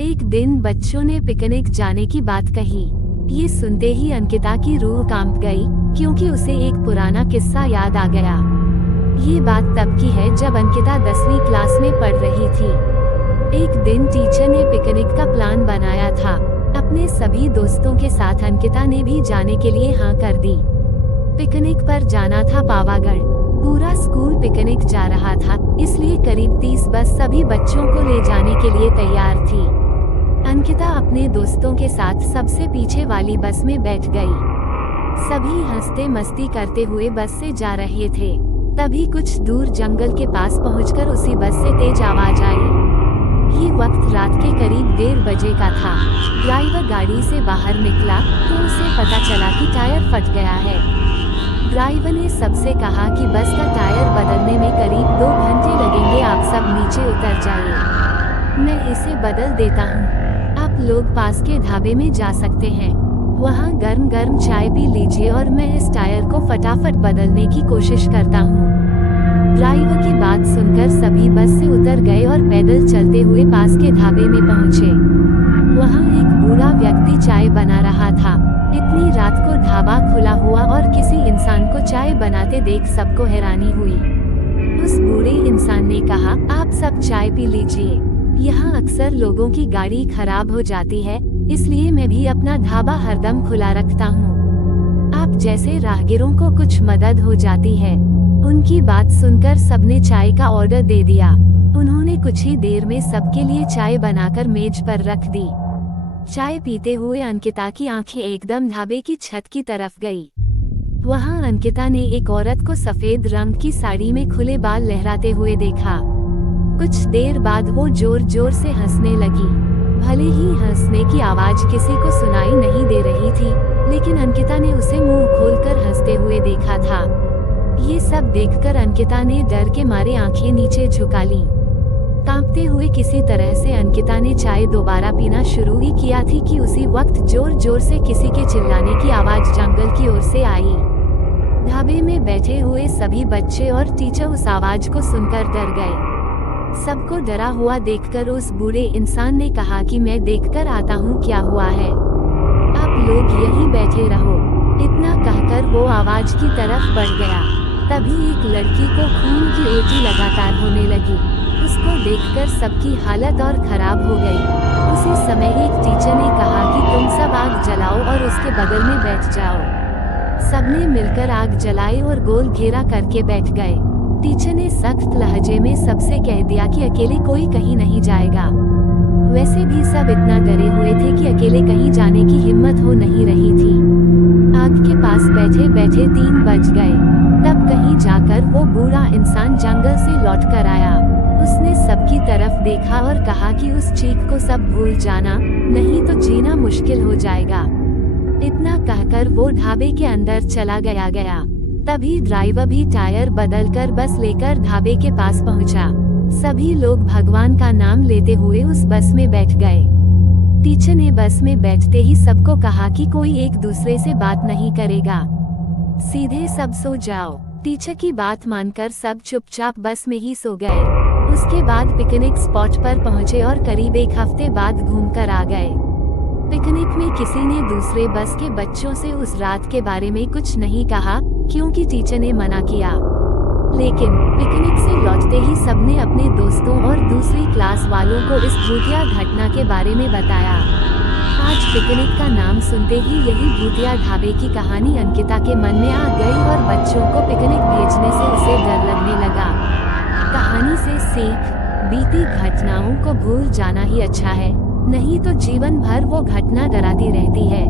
एक दिन बच्चों ने पिकनिक जाने की बात कही। ये सुनते ही अंकिता की रूह कांप गई, क्योंकि उसे एक पुराना किस्सा याद आ गया। ये बात तब की है जब अंकिता 10वीं क्लास में पढ़ रही थी। एक दिन टीचर ने पिकनिक का प्लान बनाया था। अपने सभी दोस्तों के साथ अंकिता ने भी जाने के लिए हाँ कर दी। पिकनिक पर जाना था पावागढ़। पूरा स्कूल पिकनिक जा रहा था, इसलिए करीब 30 बस सभी बच्चों को ले जाने के लिए तैयार थी। अंकिता अपने दोस्तों के साथ सबसे पीछे वाली बस में बैठ गई। सभी हंसते मस्ती करते हुए बस से जा रहे थे। तभी कुछ दूर जंगल के पास पहुंचकर उसी बस से तेज आवाज आई। ये वक्त रात के करीब 1:30 बजे का था। ड्राइवर गाड़ी से बाहर निकला तो उसे पता चला कि टायर फट गया है। ड्राइवर ने सबसे कहा कि बस का टायर बदलने में करीब 2 घंटे लगेंगे, आप सब नीचे उतर जाइए, मैं इसे बदल देता हूँ। आप लोग पास के ढाबे में जा सकते हैं, वहाँ गर्म गर्म चाय पी लीजिए और मैं इस टायर को फटाफट बदलने की कोशिश करता हूँ। ड्राइवर की बात सुनकर सभी बस से उतर गए और पैदल चलते हुए पास के ढाबे में पहुँचे। वहाँ एक बूढ़ा व्यक्ति चाय बना रहा था। इतनी रात को ढाबा खुला हुआ और किसी इंसान को चाय बनाते देख सबको हैरानी हुई। उस बूढ़े इंसान ने कहा, आप सब चाय पी लीजिए, यहाँ अक्सर लोगों की गाड़ी खराब हो जाती है, इसलिए मैं भी अपना ढाबा हरदम खुला रखता हूँ। आप जैसे राहगीरों को कुछ मदद हो जाती है। उनकी बात सुनकर सबने चाय का ऑर्डर दे दिया। उन्होंने कुछ ही देर में सबके लिए चाय बनाकर मेज पर रख दी। चाय पीते हुए अंकिता की आंखें एकदम ढाबे की छत की तरफ गई। वहाँ अंकिता ने एक औरत को सफेद रंग की साड़ी में खुले बाल लहराते हुए देखा। कुछ देर बाद वो जोर जोर से हंसने लगी। भले ही हंसने की आवाज किसी को सुनाई नहीं दे रही थी, लेकिन अंकिता ने उसे मुंह खोलकर हंसते हुए देखा था। ये सब देखकर अंकिता ने डर के मारे आंखें नीचे झुका ली। कांपते हुए किसी तरह से अंकिता ने चाय दोबारा पीना शुरू ही किया थी कि उसी वक्त जोर जोर से किसी के चिल्लाने की आवाज जंगल की ओर से आई। ढाबे में बैठे हुए सभी बच्चे और टीचर उस आवाज को सुनकर डर गए। सबको डरा हुआ देखकर उस बूढ़े इंसान ने कहा कि मैं देखकर आता हूँ क्या हुआ है, आप लोग यहीं बैठे रहो। इतना कहकर वो आवाज की तरफ बढ़ गया। तभी एक लड़की को खून की उल्टी लगातार होने लगी। उसको देखकर सबकी हालत और खराब हो गई। उसी समय एक टीचर ने कहा कि तुम सब आग जलाओ और उसके बगल में बैठ जाओ। सबने मिलकर आग जलाई और गोल घेरा करके बैठ गए। टीचर ने सख्त लहजे में सबसे कह दिया कि अकेले कोई कहीं नहीं जाएगा। वैसे भी सब इतना डरे हुए थे कि अकेले कहीं जाने की हिम्मत हो नहीं रही थी। आग के पास बैठे बैठे 3 बज गए। तब कहीं जाकर वो बूढ़ा इंसान जंगल से लौट कर आया। उसने सबकी तरफ देखा और कहा कि उस चीख को सब भूल जाना, नहीं तो जीना मुश्किल हो जाएगा। इतना कहकर वो ढाबे के अंदर चला गया। तभी ड्राइवर भी टायर बदलकर बस लेकर ढाबे के पास पहुंचा। सभी लोग भगवान का नाम लेते हुए उस बस में बैठ गए। टीचर ने बस में बैठते ही सबको कहा कि कोई एक दूसरे से बात नहीं करेगा, सीधे सब सो जाओ। टीचर की बात मानकर सब चुपचाप बस में ही सो गए। उसके बाद पिकनिक स्पॉट पर पहुंचे और करीब 1 हफ्ते बाद घूमकर आ गए। पिकनिक में किसी ने दूसरे बस के बच्चों से उस रात के बारे में कुछ नहीं कहा, क्योंकि टीचर ने मना किया। लेकिन पिकनिक से लौटते ही सबने अपने दोस्तों और दूसरी क्लास वालों को इस भूतिया घटना के बारे में बताया। आज पिकनिक का नाम सुनते ही यही भूतिया ढाबे की कहानी अंकिता के मन में आ गई और बच्चों को पिकनिक भेजने से उसे डर लगने लगा। कहानी से सीख, बीती घटनाओं को भूल जाना ही अच्छा है, नहीं तो जीवन भर वो घटना डराती रहती है।